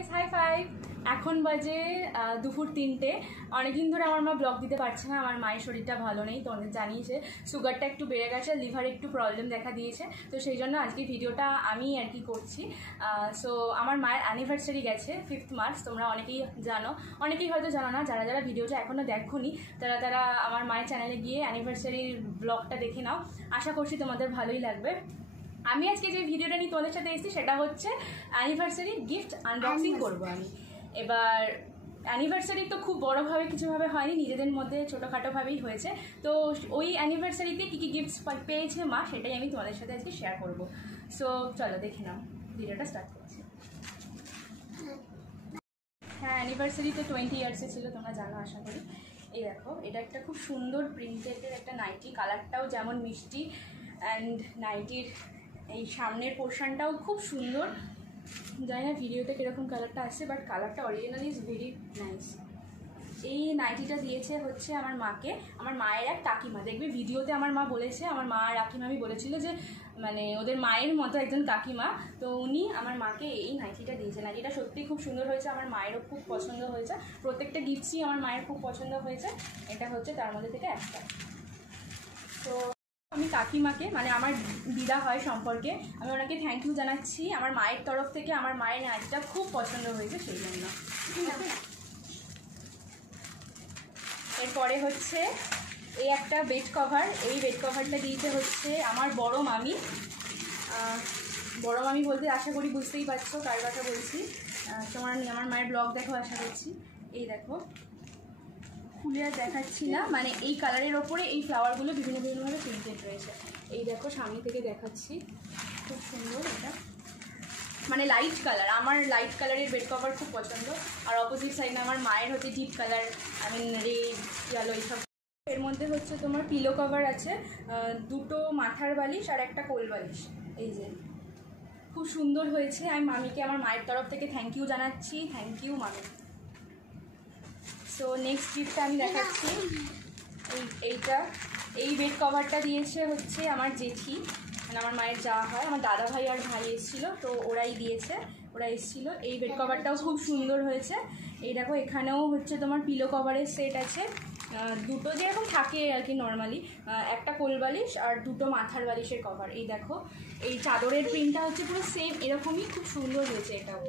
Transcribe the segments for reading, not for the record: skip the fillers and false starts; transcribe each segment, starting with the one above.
Guys, high five. এখন বাজে দুপুর 3টে। অনেকদিন ধরে আমার মা ব্লগ দিতে পারছে না। আমার মায়ের শরীরটা ভালো নেই, তোমাদের জানিয়েছে। সুগারটা একটু বেড়ে গেছে, লিভারে একটু প্রবলেম দেখা দিয়েছে। তো সেই জন্য আজকে ভিডিওটা আমি আর কি করছি। সো আমার মায়ের অ্যানিভার্সারি গেছে 5th মার্চ। তোমরা অনেকেই জানো, অনেকেই হয়তো জানো না। যারা যারা ভিডিওটা এখনও দেখোনি তারা আমার মায়ের চ্যানেলে গিয়ে অ্যানিভার্সারির ব্লগটা দেখে নাও। আশা করছি তোমাদের ভালোই লাগবে। আমি আজকে যে ভিডিওটা নিয়ে তোমাদের সাথে এসেছি সেটা হচ্ছে অ্যানিভার্সারি গিফট আনবক্সিং করবো আমি। এবার অ্যানিভার্সারি তো খুব বড়োভাবে কিছুভাবে হয়নি, নিজেদের মধ্যে ছোটোখাটোভাবেই হয়েছে। তো ওই অ্যানিভার্সারিতে কী কী গিফটস পেয়েছে মা, সেটাই আমি তোমাদের সাথে আজকে শেয়ার করবো। সো চলো দেখে নাও, ভিডিওটা স্টার্ট করছি। হ্যাঁ, অ্যানিভার্সারি তো 20 ইয়ার্সে ছিল, তোমরা জানো আশা করি। এই দেখো, এটা একটা খুব সুন্দর প্রিন্টেডের একটা নাইটি, কালারটাও যেমন মিষ্টি অ্যান্ড নাইটির এই সামনের পোর্শনটাও খুব সুন্দর। জানি না ভিডিওতে কীরকম কালারটা আসছে, বাট কালারটা অরিজিনালি ইজ ভেরি নাইস। এই নাইটিটা দিয়েছে হচ্ছে আমার মাকে, আমার মায়ের এক কাকিমা। দেখবে ভিডিওতে আমার মা বলেছে, আমার মা কাকিমামি বলেছিল যে মানে ওদের মায়ের মতো একজন কাকিমা। তো উনি আমার মাকে এই নাইটিটা দিয়েছে। নাইটিটা সত্যিই খুব সুন্দর হয়েছে, আমার মায়েরও খুব পছন্দ হয়েছে। প্রত্যেকটা গিফটসই আমার মায়ের খুব পছন্দ হয়েছে। এটা হচ্ছে তার মধ্যে থেকে একটা। তো আমি কাকিমাকে, মানে আমার দিদা হয় সম্পর্কে, আমি ওনাকে থ্যাংক ইউ জানাচ্ছি। আমার মায়ের তরফ থেকে আমার মায়ের নাচটা খুব পছন্দ হয়েছে সেই জন্য। এরপরে হচ্ছে এই একটা বেড কভার। এই বেড কভারটা দিয়েছে হচ্ছে আমার বড় মামি। বড় মামি বলতে আশা করি বুঝতেই পারছো কার কথা বলছি। তোমার আমার মায়ের ব্লগ দেখো আশা করছি। এই দেখো, খুলে আর দেখাচ্ছি না, মানে এই কালারের ওপরে এই ফ্লাওয়ারগুলো বিভিন্ন বিভিন্নভাবে প্রিন্টেড রয়েছে। এই দেখো সামনে থেকে দেখাচ্ছি, খুব সুন্দর। এটা মানে লাইট কালার, আমার লাইট কালারের বেড কভার খুব পছন্দ। আর অপোজিট সাইডে আমার মায়ের হচ্ছে ডিপ কালার, রেড ইয়েলো এইসব। এর মধ্যে হচ্ছে তোমার পিলো কভার আছে, দুটো মাথার বালিশ আর একটা কোল বালিশ। এই যে খুব সুন্দর হয়েছে। আমি মামিকে আমার মায়ের তরফ থেকে থ্যাংক ইউ জানাচ্ছি। থ্যাংক ইউ মামি। সো নেক্সট গিফটটা আমি দেখাচ্ছি। এই বেড কভারটা দিয়েছে হচ্ছে আমার জেঠি, মানে আমার মায়ের যা হয়। আমার দাদা ভাই আর ভাই এসেছিলো, তো ওরাই দিয়েছে, ওরা এসেছিলো। এই বেড কভারটাও খুব সুন্দর হয়েছে। এই দেখো, এখানেও হচ্ছে তোমার পিলো কভারের সেট আছে, দুটো যেরকম থাকে আর কি নর্মালি, একটা কোল বালিশ আর দুটো মাথার বালিশের কভার। এই দেখো, এই চাদরের প্রিন্টটা হচ্ছে পুরো সেম এরকমই, খুব সুন্দর হয়েছে এটাও।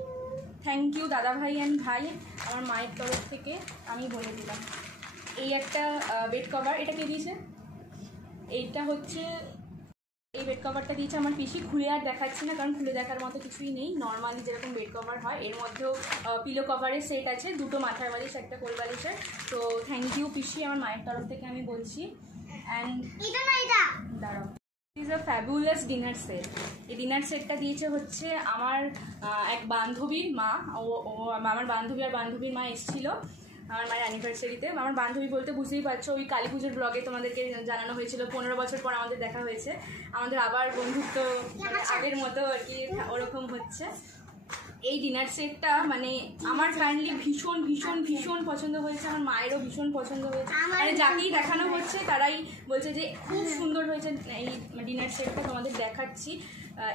থ্যাংক ইউ দাদা ভাই অ্যান্ড ভাই, আমার মায়ের তরফ থেকে আমি বলে দিলাম। এই একটা বেড কভার, এটা কে দিয়েছে? এইটা হচ্ছে, এই বেড কভারটা দিয়েছে আমার পিসি। খুলে আর দেখাচ্ছি না, কারণ খুলে দেখার মতো কিছুই নেই। নর্মালি যেরকম বেড কভার হয় এর মধ্যেও পিলো কভারের সেট আছে, দুটো মাথার বালিশ একটা কোল বালিশের। তো থ্যাংক ইউ পিসি, আমার মায়ের তরফ থেকে আমি বলছি। অ্যান্ড দাঁড়াও, is a fabulous dinner set. এই ডিনার সেটটা দিয়েছে হচ্ছে আমার এক বান্ধবীর মা। ও আমার বান্ধবী আর বান্ধবীর মা এসেছিলো আমার মায়ের অ্যানিভার্সারিতে। আমার বান্ধবী বলতে বুঝতেই পারছো, ওই কালী পুজোর ব্লগে তোমাদেরকে জানানো হয়েছিল 15 বছর পর আমাদের দেখা হয়েছে। আমাদের আবার বন্ধুত্ব মানে আগের মতো আর কি ওরকম হচ্ছে। এই ডিনার সেটটা মানে আমার কাইন্ডলি ভীষণ ভীষণ ভীষণ পছন্দ হয়েছে, আমার মায়েরও ভীষণ পছন্দ হয়েছে। মানে যাকেই দেখানো হচ্ছে তারাই বলছে যে খুব সুন্দর হয়েছে এই ডিনার সেটটা। তোমাদের দেখাচ্ছি।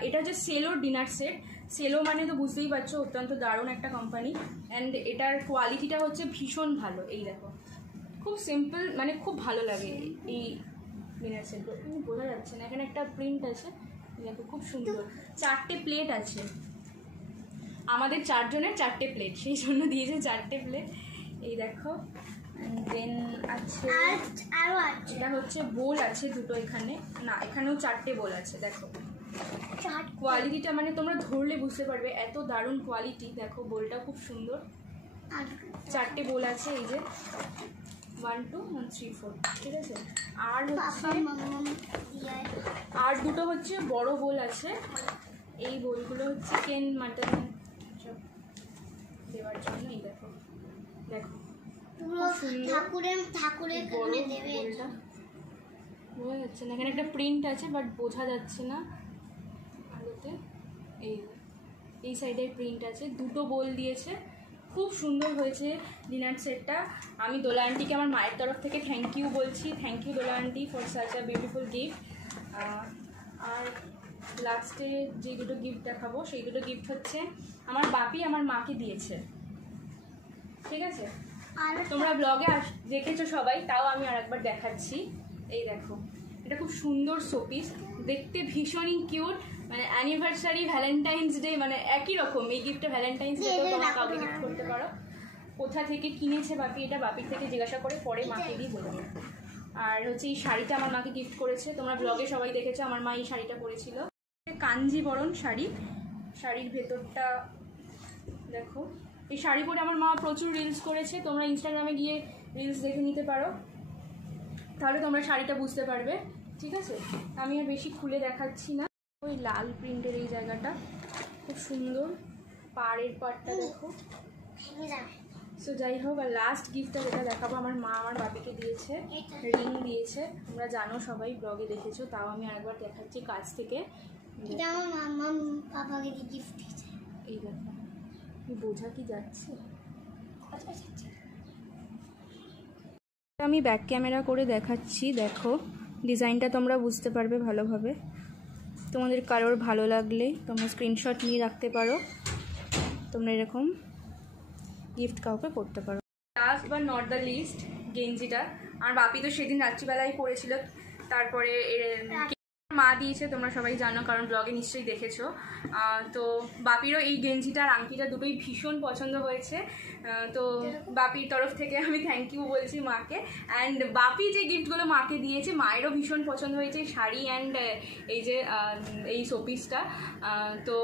এটা হচ্ছে সেলোর ডিনার সেট। সেলো মানে তো বুঝতেই পারছো অত্যন্ত দারুণ একটা কোম্পানি। অ্যান্ড এটার কোয়ালিটিটা হচ্ছে ভীষণ ভালো। এই দেখো, খুব সিম্পল, মানে খুব ভালো লাগে এই ডিনার সেটগুলো। বোঝা যাচ্ছে না, এখানে একটা প্রিন্ট আছে, দেখো খুব সুন্দর। 4টে প্লেট আছে, আমাদের 4 জনের 4টে প্লেট, সেই জন্য দিয়েছে 4টে প্লেট। এই দেখো, দেন আছে এটা হচ্ছে বোল আছে দুটো, এখানে না, এখানেও 4টে বোল আছে। দেখো কোয়ালিটিটা মানে তোমরা ধরলে বুঝতে পারবে, এত দারুণ কোয়ালিটি। দেখো বোলটা খুব সুন্দর। 4টে বোল আছে, এই যে 1 2 1 3 4, ঠিক আছে। আর হচ্ছে আর দুটো হচ্ছে বড় বোল আছে। এই বোলগুলো হচ্ছে চিকেন মাটন দেওয়ার জন্য। এই দেখো, দেখো ঠাকুরের বোলটা বোঝা যাচ্ছে না, এখানে একটা প্রিন্ট আছে বাট বোঝা যাচ্ছে না আলোতে। এই সাইডের প্রিন্ট আছে, দুটো বোল দিয়েছে, খুব সুন্দর হয়েছে ডিনার সেটটা। আমি দোলা আন্টিকে আমার মায়ের তরফ থেকে থ্যাংক ইউ বলছি। Thank you Dola aunty for such a beautiful gift. আর লাস্টে যে দুটো গিফট দেখাবো সেই দুটো গিফট হচ্ছে আমার বাপি আমার মাকে দিয়েছে, ঠিক আছে? তোমরা ব্লগে দেখেছো সবাই, তাও আমি আরেকবার দেখাচ্ছি। এই দেখো, এটা খুব সুন্দর শোপিস, দেখতে ভীষণই কিউট, মানে অ্যানিভার্সারি, ভ্যালেন্টাইন্স ডে, মানে একই রকম। এই গিফটটা ভ্যালেন্টাইন্স ডে তোমরা কাউকে গিফট করতে পারো। কোথা থেকে কিনেছে বাপি এটা বাপির থেকে জিজ্ঞাসা করে পরে মাকে দিয়ে বলে দেবে। আর হচ্ছে এই শাড়িটা আমার মাকে গিফট করেছে, তোমরা ব্লগে সবাই দেখেছো আমার মা এই শাড়িটা পরেছিল। কাঞ্জিবরণ শাড়ি, শাড়ির ভেতরটা দেখো। এই শাড়ি পরে আমার মা প্রচুর রিলস করেছে, তোমরা ইনস্টাগ্রামে গিয়ে রিলস দেখে নিতে পারো, তাহলে তোমরা শাড়িটা বুঝতে পারবে, ঠিক আছে? আমি আর বেশি খুলে দেখাচ্ছি না। ওই লাল প্রিন্টের এই জায়গাটা খুব সুন্দর, পাড়ের পাড়টা দেখো। সো যাই হোক, আর লাস্ট গিফটটা যেটা দেখাবো আমার মা আমার বাপিকে দিয়েছে, রিং দিয়েছে। তোমরা জানো সবাই, ব্লগে দেখেছো, তাও আমি আরেকবার দেখাচ্ছি কাছ থেকে। এটা আমার মামা পাপাকে গিফট দিয়েছে। এই দেখো, বোঝা কি যাচ্ছে? আমি ব্যাক ক্যামেরা করে দেখাচ্ছি, দেখো ডিজাইনটা তোমরা বুঝতে পারবে ভালোভাবে। তোমাদের কারোর ভালো লাগলে তোমরা স্ক্রিনশট নিয়ে রাখতে পারো, তোমরা এরকম গিফট কাউকে করতে পারো। Last but not the least, গেঞ্জিটা আমার বাপি তো সেদিন রাত্রিবেলায় পরেছিল, তারপরে মা দিয়েছে, তোমরা সবাই জানো কারণ ব্লগে নিশ্চয়ই দেখেছো। তো বাপিরও এই গেঞ্জিটা আর আংটিটা দুটোই ভীষণ পছন্দ হয়েছে, তো বাপির তরফ থেকে আমি থ্যাংক ইউ বলছি মাকে। অ্যান্ড বাপি যে গিফটগুলো মাকে দিয়েছে মায়েরও ভীষণ পছন্দ হয়েছে, শাড়ি অ্যান্ড এই যে এই শোপিসটা। তো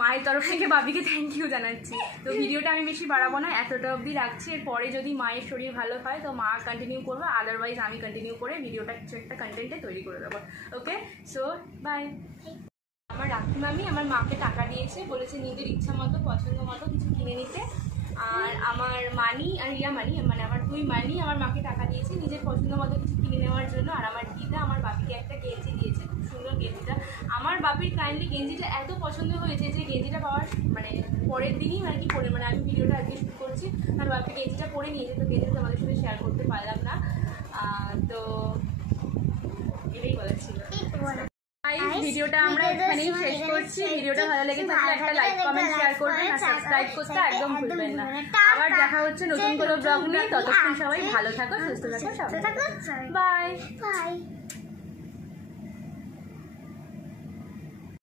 মায়ের তরফ থেকে বাপিকে থ্যাংক ইউ জানাচ্ছি। তো ভিডিওটা আমি বেশি বাড়াবো না, এতটা অবধি রাখছি। এরপরে যদি মায়ের শরীর ভালো হয় তো মা কন্টিনিউ করবো, আদারওয়াইজ আমি কন্টিনিউ করে ভিডিওটা কিছু একটা কন্টেন্টে তৈরি করে দেবো। ওকে, সো বাই। আমার রাখি মামি আমার মাকে টাকা দিয়েছে, বলেছে নিজের ইচ্ছা মতো পছন্দ মতো কিছু কিনে নিতে। আর আমার মানি আর রিয়া মানি, মানে আমার দুই মানি আমার মাকে টাকা দিয়েছে নিজের পছন্দ মতো কিছু কিনে নেওয়ার জন্য। আর আমার দিদা আমার বাপিকে একটা গেঞ্জি দিয়েছে, খুব সুন্দর গেঞ্জিটা। আমার বাপির কাইন্ডলি গেঞ্জিটা এত পছন্দ হয়েছে যে গেঞ্জিটা পাওয়ার মানে পরের দিনই আর কি পরে, মানে আমি ভিডিওটা আজকে শুট করছি, আর বাপি গেঞ্জিটা পরে নিয়েছে, তো গেঞ্জিটা তোমাদের সাথে শেয়ার করতে পারলাম না। তো এটাই বলার ছিল। ভিডিওটা আমরা এখানেই শেষ করছি। ভিডিওটা ভালো লেগে থাকলে একটা লাইক, কমেন্ট, শেয়ার করবেন আর সাবস্ক্রাইব করতে একদম ভুলবেন না। আবার দেখা হচ্ছে নতুন কোনো ব্লগ নিয়ে, ততক্ষণ সবাই ভালো থাকো, সুস্থ থাকো, সবাই বাই বাই।